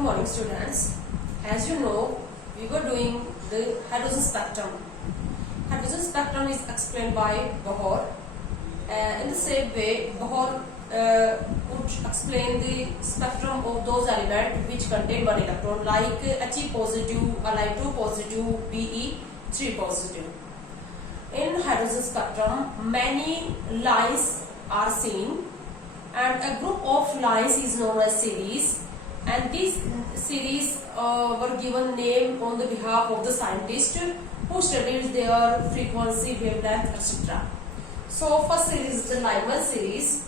Good morning, students. As you know, we were doing the hydrogen spectrum. Hydrogen spectrum is explained by Bohr. In the same way, Bohr would explain the spectrum of those elements which contain one electron, like He positive, Li2 positive, Be3 positive. In hydrogen spectrum, many lines are seen, and a group of lines is known as series. And these series were given name on the behalf of the scientist who studied their frequency, wavelength, etc. So first series is the Lyman series.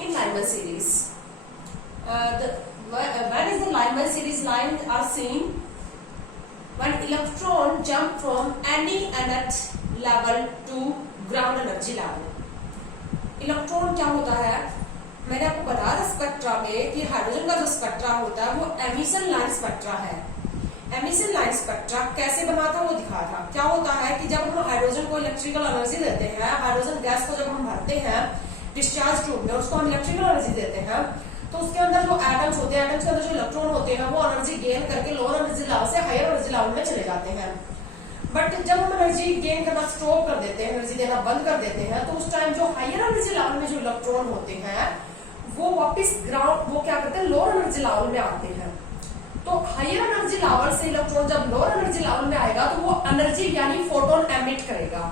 In Lyman series, when is the Lyman series lines are seen? When electron jump from any nth level to ground energy level. Electron क्या होता है? मैंने आपको बताया था spectra में कि hydrogen का जो स्पेक्ट्रा होता है वो एमिशन लाइन स्पेक्ट्रा है। एमिशन लाइन स्पेक्ट्रा कैसे बना था वो दिखाया था। क्या होता है कि जब हम हाइड्रोजन को इलेक्ट्रिकल एनर्जी देते हैं, हाइड्रोजन गैस को जब हम भरते हैं डिस्चार्ज ट्यूब में, उसको हम इलेक्ट्रिकल एनर्जी देते हैं, तो उसके अंदर जो एटम्स होते हैं, एटम्स के अंदर जो इलेक्ट्रॉन होते हैं वो एनर्जी गेन करके लोअर एनर्जी लेवल से हायर एनर्जी लेवल में चले जाते हैं। बट जब हम एनर्जी गेन करना स्टॉप कर देते हैं, एनर्जी देना बंद कर देते हैं, तो उस टाइम जो हायर एनर्जी लेवल में जो इलेक्ट्रॉन होते हैं वो वापस ग्राउंड वो क्या करते हैं, लोअर एनर्जी लेवल में आते हैं। तो हायर एनर्जी लेवल से इलेक्ट्रॉन जब लोअर एनर्जी लेवल में आएगा तो वो एनर्जी यानी फोटोन एमिट करेगा,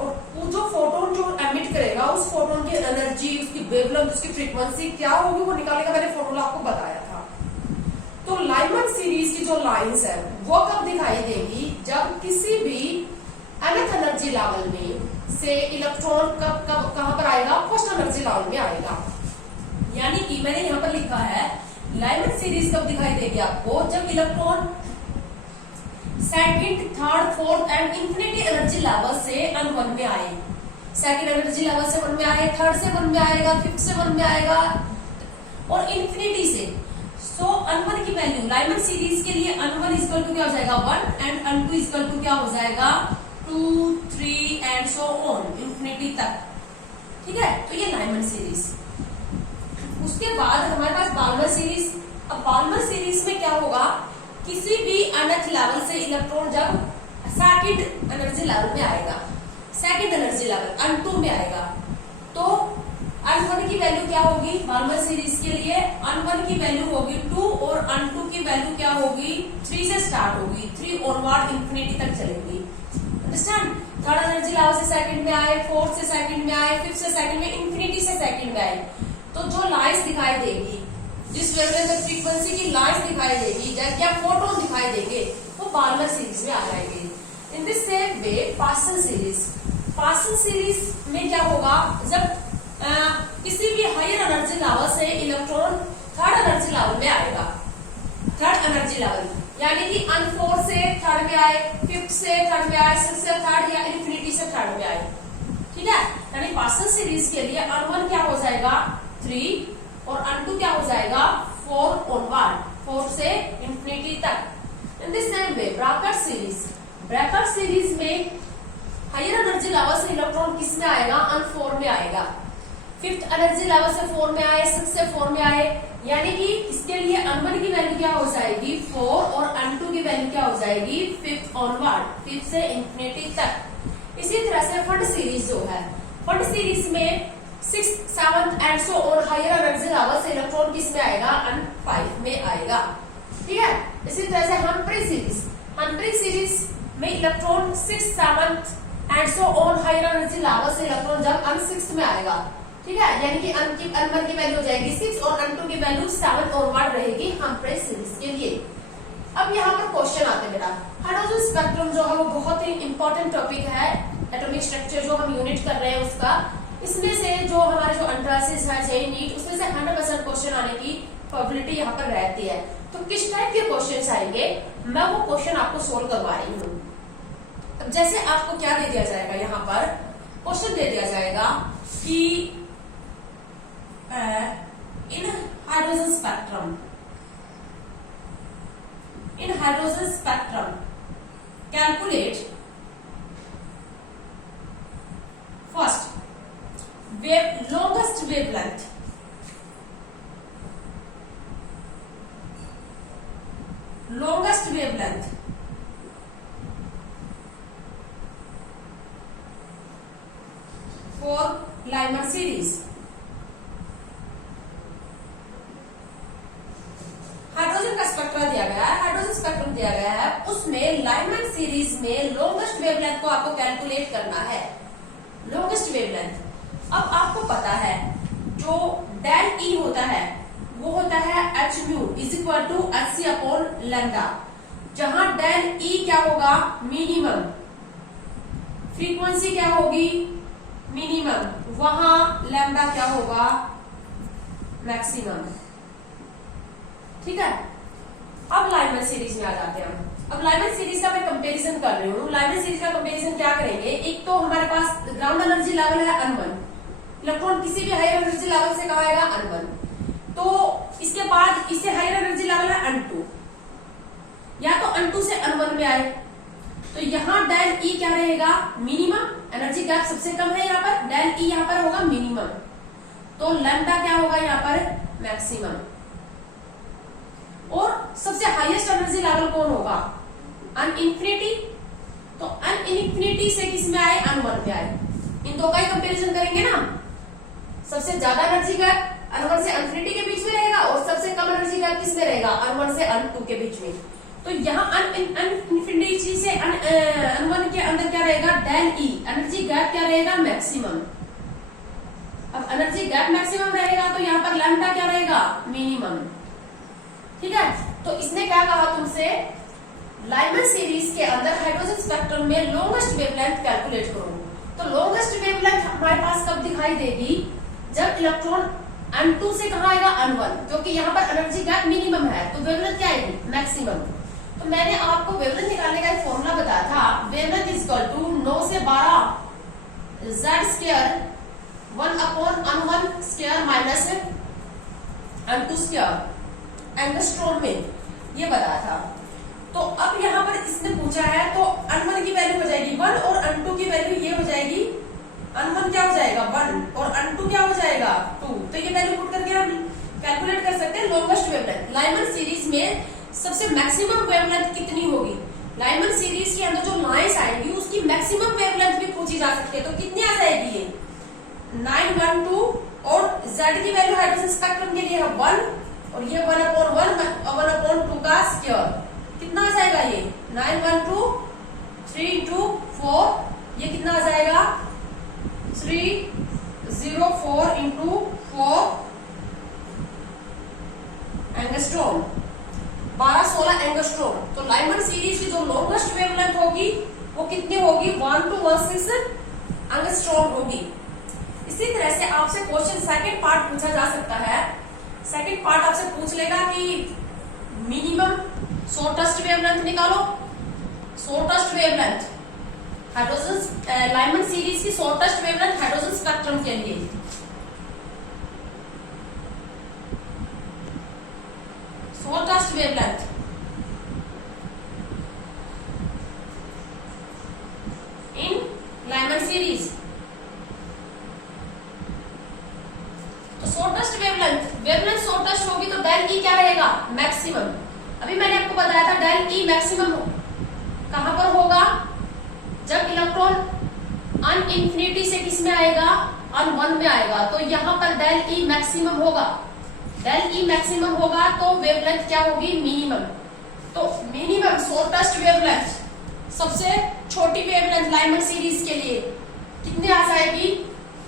और वो जो फोटोन जो एमिट करेगा उस फोटोन की एनर्जी, उसकी वेवलेंथ, उसकी फ्रीक्वेंसी क्या होगी वो निकालेगा। मैंने फॉर्मूला आपको बताया था। तो लाइमन सीरीज की जो लाइंस है वो कब दिखाई देगी? जब किसी भी nth एनर्जी लेवल में से इलेक्ट्रॉन कब कहां पर आएगा? फर्स्ट एनर्जी लेवल में आएगा। यानी कि मैंने यहां पर लिखा है लाइमन सीरीज कब दिखाई देगी आपको? जब electron second, third, fourth and infinity energy level से n1 में आए। सेकंड एनर्जी लेवल से 1 में आए, थर्ड से 1 में आएगा, फिफ्थ से 1 में आएगा और इंफिनिटी से। सो n1 की वैल्यू लाइमन सीरीज के लिए n1 इक्वल टू क्या हो जाएगा? 1 एंड n2 इक्वल टू क्या हो जाएगा? 2, 3 एंड सो ऑन इंफिनिटी तक। ठीक है, तो ये लाइमन सीरीज। उसके बाद हमारे पास बाल्मर सीरीज। अब बाल्मर सीरीज में क्या होगा? किसी भी nth लेवल से इलेक्ट्रॉन जब सेकंड एनर्जी लेवल में आएगा, सेकंड एनर्जी लेवल n2 में आएगा, तो n1 की वैल्यू क्या होगी? बाल्मर सीरीज के लिए n1 की वैल्यू होगी 2 और n2 की वैल्यू क्या होगी? 3 से स्टार्ट होगी, 3 ऑनवर्ड इंफिनिटी तक चलेगी। अंडरस्टैंड? थर्ड एनर्जी लेवल से सेकंड में आए, फोर्थ से सेकंड में आए, फिफ्थ से सेकंड में, इंफिनिटी से सेकंड में आए, तो जो लाइंस दिखाई देगी, जिस वेवलेंथ फ्रीक्वेंसी की लाइंस दिखाई देगी या फोटोन दिखाई देंगे, वो बाल्मर सीरीज में आ जाएंगे। In this same way pascal series. Pascal series में क्या होगा? जब किसी भी हायर एनर्जी लेवल से इलेक्ट्रॉन थर्ड एनर्जी लेवल में आएगा, थर्ड एनर्जी लेवल यानी कि n4 से थर्ड में आए, फिफ्थ से थर्ड में आए, सिक्स से थर्ड या इंफिनिटी से थर्ड में आए। ठीक है, यानी पास्कल सीरीज के लिए n1 क्या हो जाएगा? 3 और n2 क्या हो जाएगा? 4 ऑनवर्ड, 4 से इंफिनिटी तक। In this same way Brackett series. Brackett series में हायर एनर्जी लेवल से इलेक्ट्रॉन किस में आएगा? n4 में आएगा। फिफ्थ एनर्जी लेवल से 4 में आए, 6 से 4 में आए, यानी कि इसके लिए n1 की वैल्यू क्या हो जाएगी? 4 और n2 की वैल्यू क्या हो जाएगी? 5 ऑनवर्ड, 5 से इंफिनिटी तक। इसी तरह से फंड सीरीज जो है, फंड सीरीज में 6, 7 and so on higher energy level से इलेक्ट्रॉन किस में आएगा? n5 में आएगा। ठीक है, इसी तरह से हम्फ्री सीरीज। हम्फ्री सीरीज में electron 6, 7 and so on higher energy level से इलेक्ट्रॉन जब n6 में आएगा, ठीक है, यानी कि n1 की वैल्यू हो जाएगी 6 और n2 की वैल्यू 7 ऑनवर्ड रहेगी हम्फ्री सीरीज के लिए। अब यहाँ पर क्वेश्चन आते हैं मेरा, हाइड्रोजन स्पेक्ट्रम जो है वो बहुत ही इंपॉर्टेंट टॉपिक है, एटॉमिक स्ट्रक्चर जो हम यूनिट कर रहे हैं उसका। इसमें से जो हमारे जो एंट्रेंसेस है जेईई नीट, उसमें से 100% क्वेश्चन आने की प्रोबेबिलिटी यहाँ पर रहती है। तो किस टाइप के क्वेश्चन आएंगे, मैं वो क्वेश्चन आपको सोल्व करवा रही हूँ। अब जैसे आपको क्या दे दिया जाएगा, यहाँ पर क्वेश्चन दे दिया जाएगा कि in hydrogen spectrum calculate first longest wavelength longest wavelength for Lyman series. Hydrogen का स्पेक्ट्रा दिया गया है, हाइड्रोजन स्पेक्ट्रम दिया गया है, उसमें लाइमन सीरीज में लॉन्गेस्ट वेवलेंथ को आपको कैलकुलेट करना है। लॉन्गेस्ट वेवलेंथ, अब आपको पता है जो डेल ई होता है वो होता है h mu is equal to h c upon lambda, जहां डेल ई क्या होगा, मिनिमम, फ्रीक्वेंसी क्या होगी, मिनिमम, वहां लैम्डा क्या होगा, मैक्सिमम। ठीक है, अब लाइमन सीरीज में आ जाते हैं। अब लाइमन सीरीज का मैं कंपैरिजन कर रही हूँ। लाइमन सीरीज का कंपैरिजन क्या करेंगे, एक तो हमारे पास ग्राउंड एनर्जी लेवल है N1, इलेक्ट्रॉन किसी भी हायर एनर्जी लेवल से कहा आएगा N1, तो इसके बाद इससे हायर एनर्जी लेवल है N2, या तो N2 से N1 में आए, तो यहाँ डेल ई क्या रहेगा, मिनिमम, एनर्जी गैप सबसे कम है यहाँ पर, डेल ई यहाँ पर होगा मिनिमम, तो लैम्डा क्या होगा यहाँ पर, मैक्सिमम। और सबसे हाईएस्ट एनर्जी लेवल कौन होगा, अन इंफिनिटी, तो अन इंफिनिटी से किस में आए, N1 में आए, इन दो का ही कंपैरिजन करेंगे ना। सबसे ज्यादा एनर्जी गैप N1 से इंफिनिटी के बीच में रहेगा और सबसे कम एनर्जी गैप किस में रहेगा, N1 से N2 के बीच में। तो यहाँ इंफिनिटी से N1 के अंदर क्या रहेगा, डेल ई, एनर्जी गैप क्या रहेगा, मैक्सिमम। अब एनर्जी गैप मैक्सिमम रहेगा तो यहाँ पर लैम्डा क्या रहेगा, मिनिमम। ठीक है, तो इसने क्या कहा तुमसे, लाइमन सीरीज के अंदर हाइड्रोजन स्पेक्ट्रम में लॉन्गेस्ट वेवलेंथ कैलकुलेट करो। तो लॉन्गेस्ट वेवलेंथ हमारे पास कब दिखाई देगी, जब इलेक्ट्रॉन N2 से कहा आएगा N1, क्योंकि यहाँ पर एनर्जी गैप मिनिमम है, तो वेवलेंथ क्या आएगी, मैक्सिमम। तो मैंने आपको वेवलेंथ निकालने का एक फॉर्मूला बताया था, वेवलेंथ इज इक्वल टू 9 से 12 Z square 1 upon N1 square minus N2 square angstrom में, ये बताया था। तो अब यहाँ पर इसने पूछा है, तो N1 की वैल्यू हो जाएगी 1 और N2 की वैल्यू ये हो जाएगी, N1 क्या हो जाएगा 1 और N2 क्या हो जाएगा 2, तो ये वैल्यू पुट करके हम कैलकुलेट कर सकते हैं लॉन्गेस्ट वेवलेंथ। लाइमन सीरीज में सबसे मैक्सिमम वेवलेंथ कितनी होगी, लाइमन सीरीज के अंदर जो लाइंस आएंगी उसकी मैक्सिमम वेवलेंथ भी पूछी जा सकती है, तो कितनी आ जाएगी ये 912, और Z की वैल्यू हाइड्रोजन स्पेक्ट्रम के लिए है 1, और ये 1/1/2 का स्क्वायर, कितना आ जाएगा ये 912 3 into 4, ये कितना आ जाएगा 304 into 4 एंगस्ट्रॉम, 12-16 एंगस्ट्रॉम। तो लाइमन सीरीज की जो लॉन्गेस्ट वेवलेंथ होगी वो कितनी होगी, 1216 एंगस्ट्रॉम होगी। इसी तरह से आपसे क्वेश्चन सेकंड पार्ट पूछा जा सकता है। सेकंड पार्ट आपसे पूछ लेगा कि मिनिमम शॉर्टेस्ट वेवलेंथ निकालो। Shortest wavelength hydrogen Lyman series की शॉर्टेस्ट वेवलेंथ हाइड्रोजन स्पेक्ट्रम के लिए, शॉर्टेस्ट वेवलेंथ इन लाइमन सीरीज, तो शॉर्टेस्ट वेवलेंथ शॉर्टेस्ट होगी तो डेल ई क्या रहेगा, मैक्सिमम। अभी मैंने आपको बताया था डेल ई मैक्सिमम कहां पर होगा, जब इलेक्ट्रॉन अन इंफिनिटी से किस में आएगा, N1 में आएगा, तो यहाँ पर डेल ई मैक्सिमम होगा। डेल ई मैक्सिमम होगा तो वेवलेंथ क्या होगी, मिनिमम। तो मिनिमम शॉर्टेस्ट वेवलेंथ, सबसे छोटी वेवलेंथ लाइमन सीरीज के लिए कितनी आ जाएगी,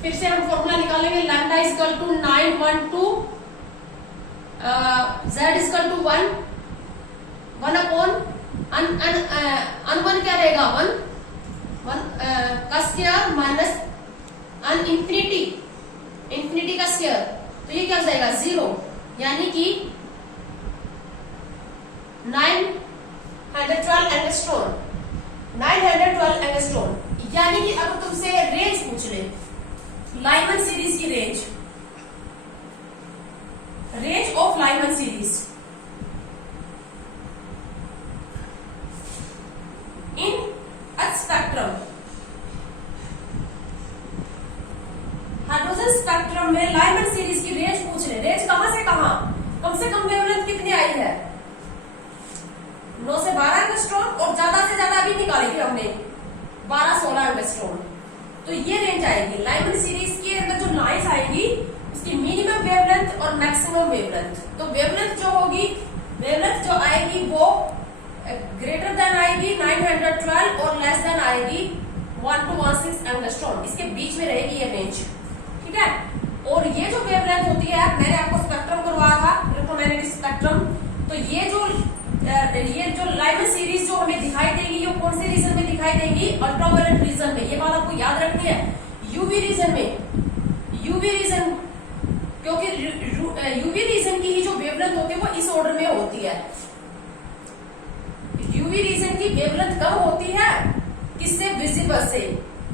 फिर से हम फॉर्मूला निकालेंगे, lambda is equal to 912 Z is equal to 1 upon N1 क्या रहेगा 1 का स्क्वायर माइनस अन इंफिनिटी का स्क्वायर, तो ये क्या हो जाएगा 0, यानी कि 912 एंगस्ट्रॉम, 912 एंगस्ट्रॉम। यानी कि अगर तुमसे रेंज पूछ ले, लाइमन सीरीज की range of Lyman series in H spectrum, hydrogen spectrum में लाइमन सीरीज की रेंज पूछ ले, रेंज कहां से कहां, कम वेवलेंथ कितनी आई है, एंगस्ट्रॉम और ज्यादा से ज्यादा भी निकाली थी हमने 12-16 एंगस्ट्रॉम। तो ये रेंज आएगी लाइमन सीरीज के अंदर जो लाइंस आएगी उसकी मिनिमम वेवलेंथ और मैक्सिमम वेवलेंथ। तो वेवलेंथ जो होगी, वेवलेंथ जो आएगी वो ग्रेटर देन आएगी 912 और लेस देन आएगी 1216 एंगस्ट्रॉम। इसके बीच में रहेगी ये रेंज, ठीक है। और ये जो वेवलेंथ होती है, मैंने आपको स्पेक्ट्रम करवाया था, इलेक्ट्रोमैग्नेटिक स्पेक्ट्रम। तो ये जो लाइमन सीरीज जो हमें दिखाई देगी, ये कौन से रीजन में दिखाई देगी? अल्ट्रावायलेट रीजन में। ये बात आपको याद रखनी है। यूवी रीजन में, यूवी रीजन, क्योंकि यूवी रीजन की ही जो वेवलेंथ होती है वो इस ऑर्डर में होती है। यूवी रीजन की वेवलेंथ कम होती है किससे? विजिबल से।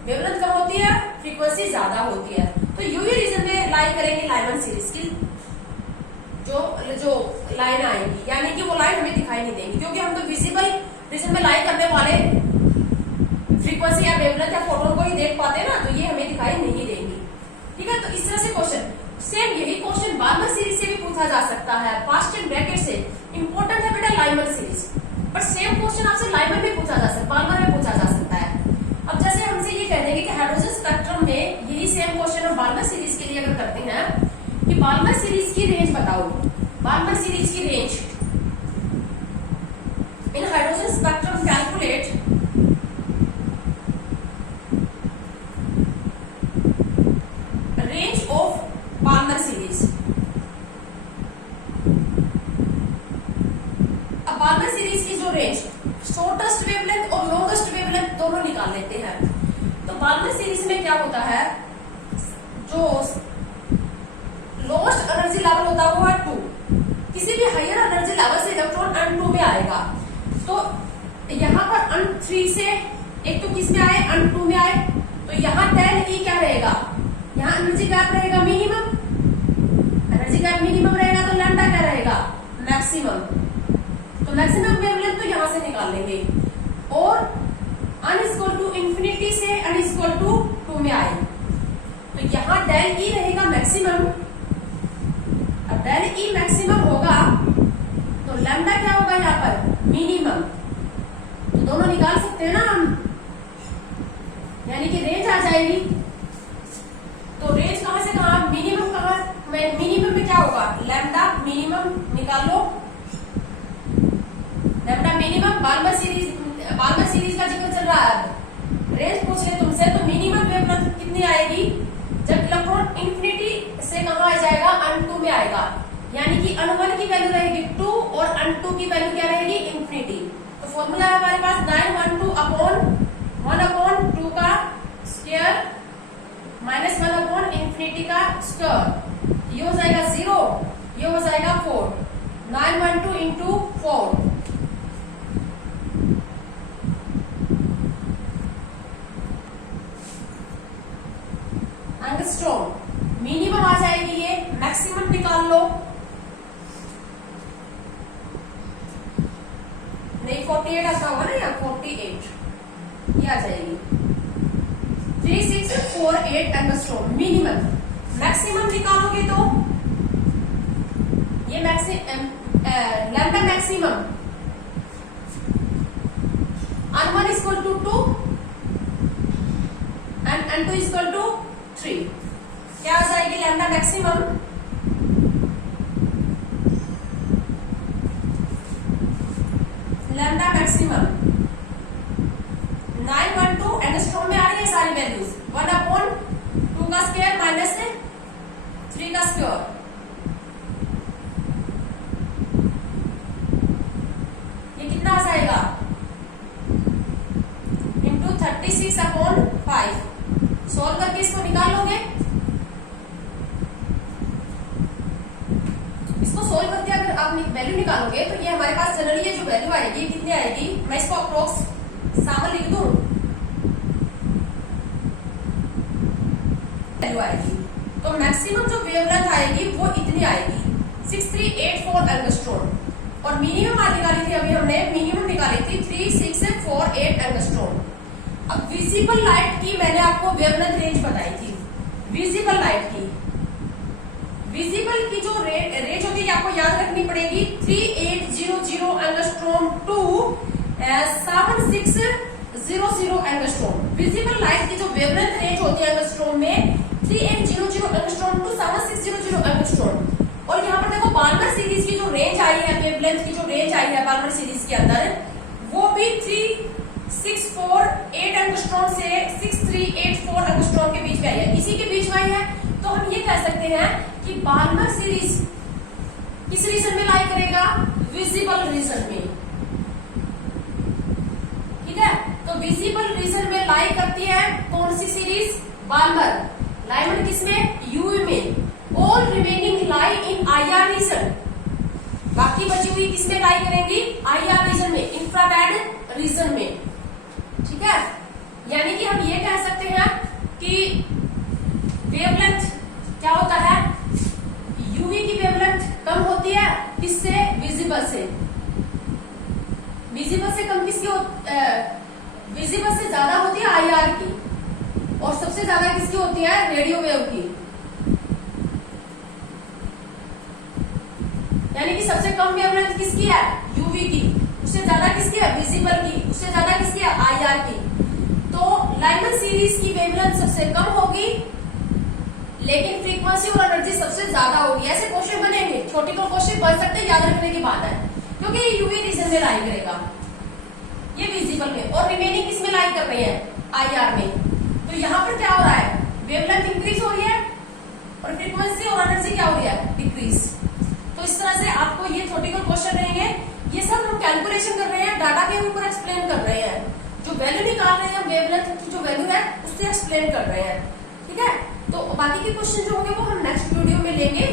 वेवलेंथ कम होती है, फ्रीक्वेंसी ज्यादा होती है। तो यूवी रीजन में लाई करेंगे लाइमन सीरीज की जो लाइन आएगी, यानी कि वो लाइन हमें दिखाई नहीं देगी, क्योंकि हम तो विजिबल रीजन में लाई करने वाले फ्रीक्वेंसी या वेवलेंथ या फोटोन को ही देख पाते हैं ना, तो ये हमें दिखाई नहीं देंगी, ठीक है। तो इस तरह से क्वेश्चन, सेम यही क्वेश्चन बार्मर सीरीज से भी पूछा जा सकता है। फास्ट एंड ब्रैकेट से इंपॉर्टेंट है बेटा Lyman series, but same question आपसे लाइमन में पूछा जा सकता है, बार्मर में पूछा जा सकता है। अब जैसे हमसे ये कह देंगे कि हाइड्रोजन स्पेक्ट्रम में यही सेम क्वेश्चन हम बार्मर सीरीज के लिए अगर करते हैं कि बार्मर सीरीज की रेंज बताओ, बार्मर सीरीज की range in hydrogen spectrum calculate range of Barmer series. अब बार्मर सीरीज की जो रेंज, शॉर्टेस्ट वेवलेंथ और लॉन्गेस्ट वेवलेंथ दोनों निकाल लेते हैं। तो बार्मर सीरीज में क्या होता है, जो लोएस्ट एनर्जी लेवल होता है वो है 2। किसी भी हायर एनर्जी लेवल से इलेक्ट्रॉन n2 में आएगा। तो यहाँ पर n3 से एक तो किस में आए, n2 में आए, तो यहाँ डेल ई क्या रहेगा, यहाँ एनर्जी गैप रहेगा मिनिमम, एनर्जी गैप मिनिमम रहेगा तो लैम्डा क्या रहेगा, मैक्सिमम। तो मैक्सिमम वेवलेंथ तो यहाँ से निकाल लेंगे। और n इक्वल टू इंफिनिटी से n इक्वल टू 2 में आए, तो यहाँ डेल ई रहेगा मैक्सिमम। अब डेल ई मैक्सिमम होगा तो लैम्डा क्या होगा यहाँ पर, मिनिमम। तो दोनों निकाल सकते हैं ना हम, यानी कि रेंज आ जाएगी। तो रेंज कहां से कहां, मिनिमम कहां, मिनिमम में क्या होगा, लैम्डा मिनिमम निकाल लो, लैम्डा मिनिमम। बार्मर सीरीज का जिक्र चल रहा है, रेंज पूछ रहे तुमसे, तो मिनिमम वेवलेंथ कितनी आएगी जब इलेक्ट्रॉन इंफिनिटी से कहां आ जाएगा, n2 में आएगा, यानी कि n1 की वैल्यू रहेगी 2 और n2 की वैल्यू क्या रहेगी, इंफिनिटी। तो फॉर्मूला है हमारे पास 912 अपॉन 1/2 का स्क्वायर माइनस 1 इंफिनिटी का स्क्वायर। ये हो जाएगा 0, ये हो जाएगा 4, 912 इंटू 4। एंगस्ट्रॉम मिनिमम आ जाएगी, ये मैक्सिमम निकाल लो, नहीं 48 आता होगा ना, या 48 ये आ जाएगी 3648 एंगस्ट्रॉम मिनिमम। मैक्सिमम निकालोगे तो ये lambda maximum n1 equal to 2 and n2 equal to 3। क्या आ जाएगी lambda maximum, lambda maximum 912 angstrom में आ रही है सारी वैल्यूज, 1/2 का स्क्वायर माइनस 3 का स्क्वायर। ये कितना आ जाएगा, इंटू 36/5। सॉल्व करके इसको निकाल लोगे, इसको सोल्व करके अगर आप वैल्यू निकालोगे तो ये हमारे पास जनरली ये जो वैल्यू आएगी कितनी आएगी, मैं इसको अप्रोक्स सामने लिख दूं, वैल्यू आएगी। तो मैक्सिमम जो वेवलेंथ आएगी वो इतनी आएगी 6384 एंगस्ट्रॉम। और मिनिमम निकाली थी अभी हमने, मिनिमम निकाली थी 3648 एंगस्ट्रॉम। अब विजिबल लाइट की मैंने आपको वेवलेंथ रेंज बताई थी, विजिबल लाइट की, विजिबल की जो रेंज होती है आपको याद रखनी पड़ेगी 3800 angstrom to 7600 angstrom. Visible light की जो वेवलेंथ रेंज होती है एंगस्ट्रॉम में 3800 एंगस्ट्रॉम टू 7600 एंगस्ट्रॉम। और यहाँ पर देखो बाल्मर सीरीज की जो रेंज आई है, वेवलेंथ की जो रेंज आई है बाल्मर सीरीज के अंदर, वो भी 3648 एंगस्ट्रॉम से 6384 एंगस्ट्रॉम के बीच में आई है, इसी के बीच में आई है। तो हम ये कह सकते हैं कि बाल्मर सीरीज किस रीजन में लाई करेगा? विजिबल रीजन में। ठीक है, तो विजिबल रीजन में लाई करती है कौन सी सीरीज? बाल्मर। लाइमन किसमें? यूवी में। All remaining lie in IR region. बाकी बची हुई किसमें लाई करेंगी? आईआर रीजन में, इंफ्रारेड रीजन में। ठीक है, यानी कि हम ये कह सकते हैं कि वेवलेंथ क्या होता है? यूवी की वेवलेंथ कम होती है किससे? विजिबल से। विजिबल से कम किसकी विजिबल से ज्यादा होती है आईआर की, और सबसे ज्यादा किसकी होती है? रेडियो वेव की। यानी कि सबसे कम वेवलेंथ किसकी है? यूवी की। उससे ज्यादा किसकी है? विजिबल की। उससे ज्यादा किसकी है? आईआर की। तो लाइमन सीरीज की वेवलेंथ सबसे कम होगी, लेकिन फ्रीक्वेंसी और एनर्जी सबसे ज्यादा होगी। ऐसे क्वेश्चन बनेंगे, छोटी को क्वेश्चन बन सकते हैं, याद रखने की बात है, क्योंकि ये यूवी रीजन में लाई करेगा, ये विजिबल में, और रिमेनिंग किस में लाई कर रही है? आईआर में। तो यहाँ पर क्या हो रहा है? वेवलेंथ इंक्रीज हो रही है और फ्रीक्वेंसी और एनर्जी क्या हो रही है? डिक्रीज। तो इस तरह से आपको ये छोटी को क्वेश्चन रहेंगे। ये सब हम कैलकुलेशन कर रहे हैं, डाटा के ऊपर एक्सप्लेन कर रहे हैं, जो वैल्यू निकाल रहे हैं वेवलेंथ की जो वैल्यू है उससे एक्सप्लेन कर रहे हैं। ठीक है, तो बाकी के क्वेश्चन जो होंगे वो हम नेक्स्ट वीडियो में लेंगे।